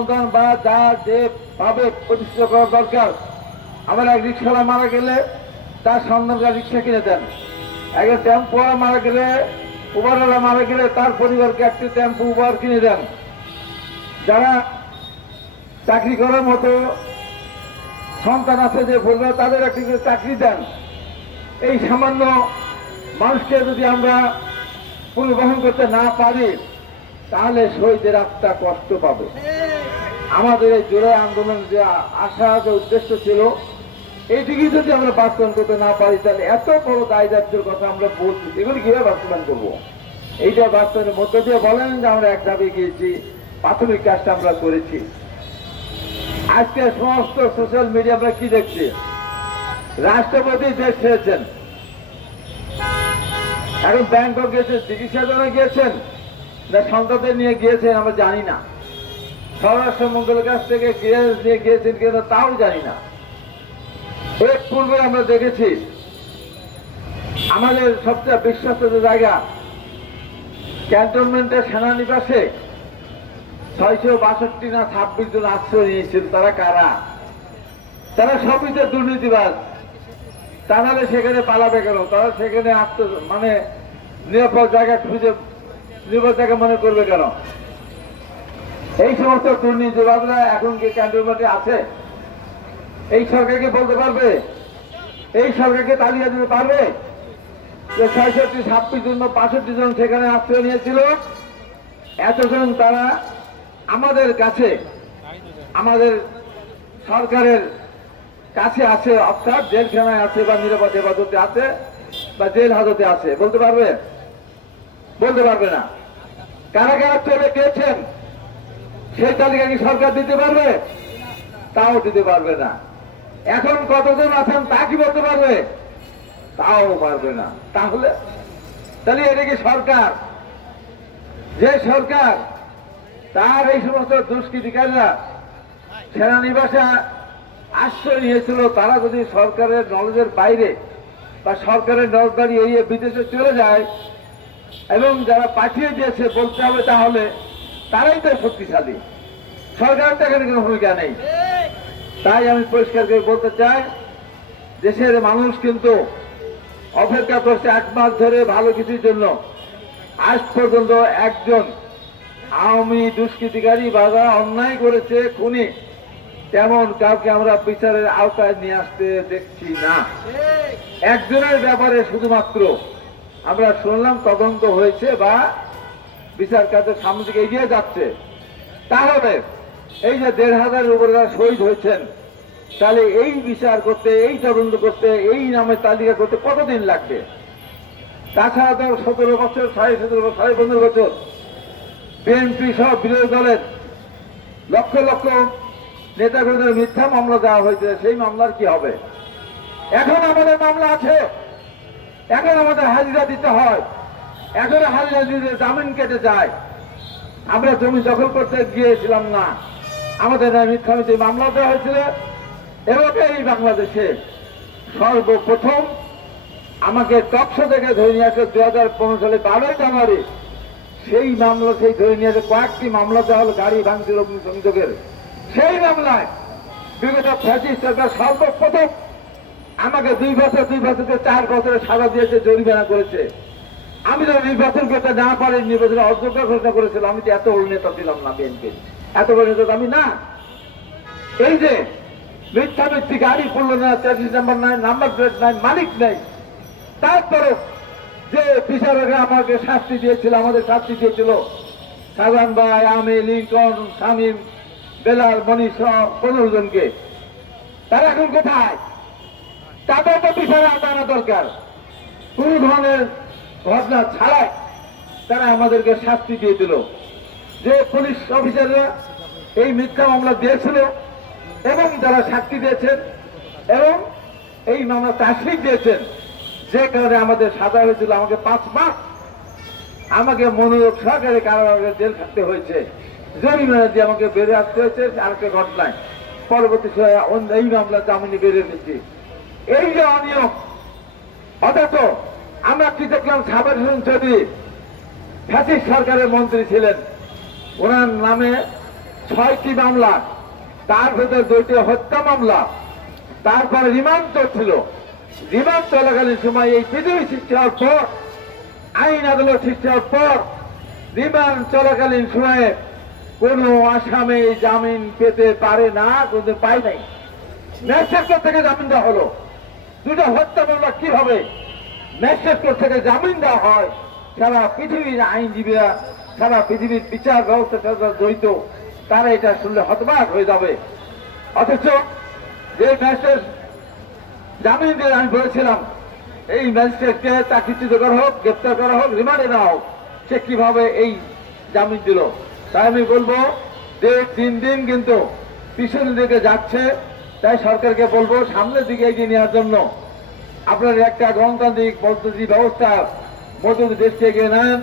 অনুদান বা যা যে ভাবে প্রতিষ্ঠিত করা দরকার। আমার এক রিক্সাওয়ালা মারা গেলে তার সন্তানরা রিক্সা কিনে দেন। একজন টেম্পোওয়ালা মারা গেলে, উবারওয়ালা মারা গেলে তার পরিবারকে একটি টেম্পো, উবার কিনে দেন। যারা চাকরি করার মতো সন্তান আছে যে বলবে, তাদের একটি করে চাকরি দেন। এই সামান্য মানুষকে যদি আমরা পরিবহন করতে না পারি তাহলে শহীদের আত্মা কষ্ট পাবে। আমাদের এই জোড়াই আন্দোলনের যে আশা, যে উদ্দেশ্য ছিল এইটিকে যদি আমরা বাস্তবায়ন করতে না পারি, তাহলে এত বড় দায় দায়িত্বের কথা আমরা বলছি। এগুলি কীভাবে বাস্তবায়ন করব? এইটা বাস্তবায়নের মধ্য দিয়ে বলেন যে আমরা এক ধাপে গিয়েছি প্রাথমিক কাজটা আমরা করেছি। আজকে সমস্ত সোশ্যাল মিডিয়া আমরা কি দেখছি? রাষ্ট্রপতি দেশ ছেড়েছেন। এখন ব্যাংকক গিয়েছেন, চিকিৎসার জন্য গিয়েছেন। না সন্তানদের নিয়ে গিয়েছেন আমরা জানি না। স্বরাষ্ট্র মন্ত্রীর কাছ থেকে ক্লিয়ারেন্স নিয়ে গিয়েছেন কিনা তাও জানি না। এর পূর্বে আমরা দেখেছি, আমাদের সবচেয়ে বিশ্বস্ত যে জায়গা ক্যান্টনমেন্টের সেনানিবাসে ছয়শো বাষট্টি না ছাব্বিশ জন আশ্রয় নিয়েছিল তারা কারা? তারা সবই তো দুর্নীতিবাজ। তা নাহলে সেখানে পালাবে কেন? তারা সেখানে আত্ম মানে নিরাপদ জায়গা খুঁজে নিরাপদ মনে করবে কেন? এই সমস্ত দুর্নীতিবাদরা এখন কি ক্যান্টনমেন্টে আছে? এই সরকারকে বলতে পারবে? এই সরকারকে তালিকা দিতে পারবে? যে ছয়ষট্টি, ছাব্বিশ জন বা বাষট্টি জন সেখানে আশ্রয় নিয়েছিল, এতজন তারা আমাদের কাছে, আমাদের সরকারের কাছে আছে, অর্থাৎ জেলখানায় আছে বা নিরাপদ হেফাজতে আছে বা জেল হাজতে আছে। বলতে পারবে? বলতে পারবে না। কারা কারা চলে গিয়েছেন, সেই তালিকা কি সরকার দিতে পারবে? তাও দিতে পারবে না। এখন কতজন আছেন তা কি বলতে পারবে? তাও পারবে না। তাহলে তাহলে এটা কি সরকার? যে সরকার, তার এই সমস্ত দুষ্কৃতিকারীরা সেনানিবাসে আশ্রয় নিয়েছিল, তারা যদি সরকারের নলেজের বাইরে বা সরকারের নজরদারি এড়িয়ে বিদেশে চলে যায় এবং যারা পাঠিয়ে দিয়েছে বলতে হবে তাহলে তারাই তো শক্তিশালী। সরকার এখানে কোনো ভূমিকা নেই। তাই আমি পরিষ্কার করে বলতে চাই, দেশের মানুষ কিন্তু অপেক্ষা করছে এক মাস ধরে ভালো কিছুর জন্য। আজ পর্যন্ত একজন আওয়ামী দুষ্কৃতিকারী বা অন্যায় করেছে, খুনি। তেমন কাউকে আমরা বিচারের আওতায় নিয়ে আসতে দেখছি না। একজনের ব্যাপারে শুধুমাত্র আমরা শুনলাম তদন্ত হয়েছে বা বিচার কাজের সামনে দিকে এগিয়ে যাচ্ছে। তাহলে এই যে দেড় হাজারের উপরে যারা শহীদ হয়েছেন, তাহলে এই বিচার করতে, এই তদন্ত করতে, এই নামের তালিকা করতে কতদিন লাগবে? তাছাড়া সতেরো বছর, সাড়ে সতেরো বছর, সাড়ে পনেরো বছর, বিএনপি সহ বিরোধী দলের লক্ষ লক্ষ নেতা নেতাকর্মীদের মিথ্যা মামলা দেওয়া হয়েছে, সেই মামলার কি হবে? এখন আমাদের মামলা আছে। এখন আমাদের হাজিরা দিতে হয়। এখন হাজিরা দিতে জামিন কেটে যায়। আমরা জমি দখল করতে গিয়েছিলাম না। আমাদের মিথ্যা মিথ্যে মামলা দেওয়া হয়েছিল। এবং এই বাংলাদেশে সর্বপ্রথম আমাকে টকশো থেকে ধরে নিয়ে আসে দু হাজার পনেরো সালে বারোই জানুয়ারি। সেই মামলা, সেই ধরে নিয়ে আসে কয়েকটি মামলা দেওয়া হলো গাড়ি ভাঙছিল অগ্নিসংযোগের। সেই মামলায় বিগত ফ্যাসিস সরকার সর্বপ্রথম আমাকে দুই বছর দুই বছর থেকে চার বছরে সাজা দিয়েছে, জরিমানা করেছে। আমি তো নির্বাচন করতে না পারি নির্বাচনে অযোগ্য ঘোষণা করেছিল, আমি তো এত বড় নেতা ছিলাম না বিএনপি এত বড় নেতা আমি না। এই যে মিথ্যা মিথ্যি গাড়ি পড়ল না চার্জিস নাম্বার নাই, নাম্বার প্লেট নাই, মালিক নাই। তারপরে যে বিচারকরা আমাকে শাস্তি দিয়েছিল, আমাদের শাস্তি দিয়েছিল, সাজান ভাই, আমি, লিঙ্কন, শামীম, বেলাল, মনীষ পনেরো জনকে। তারা এখন কোথায়? তাদের তো বিচারে আনা দরকার। কোন ধরনের ঘটনা ছাড়াই তারা আমাদেরকে শাস্তি দিয়ে দিল। যে পুলিশ অফিসাররা এই মিথ্যা মামলা দিয়েছিল এবং যারা সাক্ষী দিয়েছেন এবং এই মামলা তাসিক দিয়েছেন, যে কারণে আমাদের সাজা হয়েছিল, আমাকে পাঁচ মাস আমাকে মনোযোগ সহকারে কারাগারে জেল থাকতে হয়েছে। জরিমানা দিয়ে আমাকে বেরিয়ে আসতে হয়েছে আরেকটা ঘটনায়। পরবর্তী সময়ে এই মামলা জামিনে বেরিয়ে এসেছি এই যে অনিয়ম, অথচ আমরা কি দেখলাম সাবের হোসেন চৌধুরী ফ্যাসিস্ট সরকারের মন্ত্রী ছিলেন। ওনার নামে ছয়টি মামলা, তার ভেতরে দুইটি হত্যা মামলা, তারপরে রিমান্ড চলছিল। রিমান্ড চলাকালীন সময় এই পৃথিবী হওয়ার পর, আইন আদালত হওয়ার পর, রিমান্ড চলাকালীন সময়ে কোনো আসামে জামিন পেতে পারে না, কোনো পায় নাই। ন্যাশনাল থেকে জামিন দেওয়া হলো। দুটো হত্যা মামলা কীভাবে ন্যাশনাল থেকে জামিন দেওয়া হয়? সারা পৃথিবীর আইনজীবীরা সারা পৃথিবীর বিচার ব্যবস্থার সাথে জড়িত, তারা এটা শুনলে হতবাক হয়ে যাবে। অথচ যে ম্যাজিস্ট্রেট জামিন দিয়ে আমি বলেছিলাম, এই ম্যাজিস্ট্রেটকে চাকরিচ্যুত করা হোক, গ্রেপ্তার করা হোক, রিমান্ডে নেওয়া হোক, সে কীভাবে এই জামিন দিল? তাই আমি বলব যে তিন দিন কিন্তু পিছনের দিকে যাচ্ছে তাই সরকারকে বলব, সামনের দিকে এগিয়ে নেওয়ার জন্য আপনার একটা গণতান্ত্রিক পদ্ধতি, ব্যবস্থা মজুরি দেশকে এগিয়ে নেন।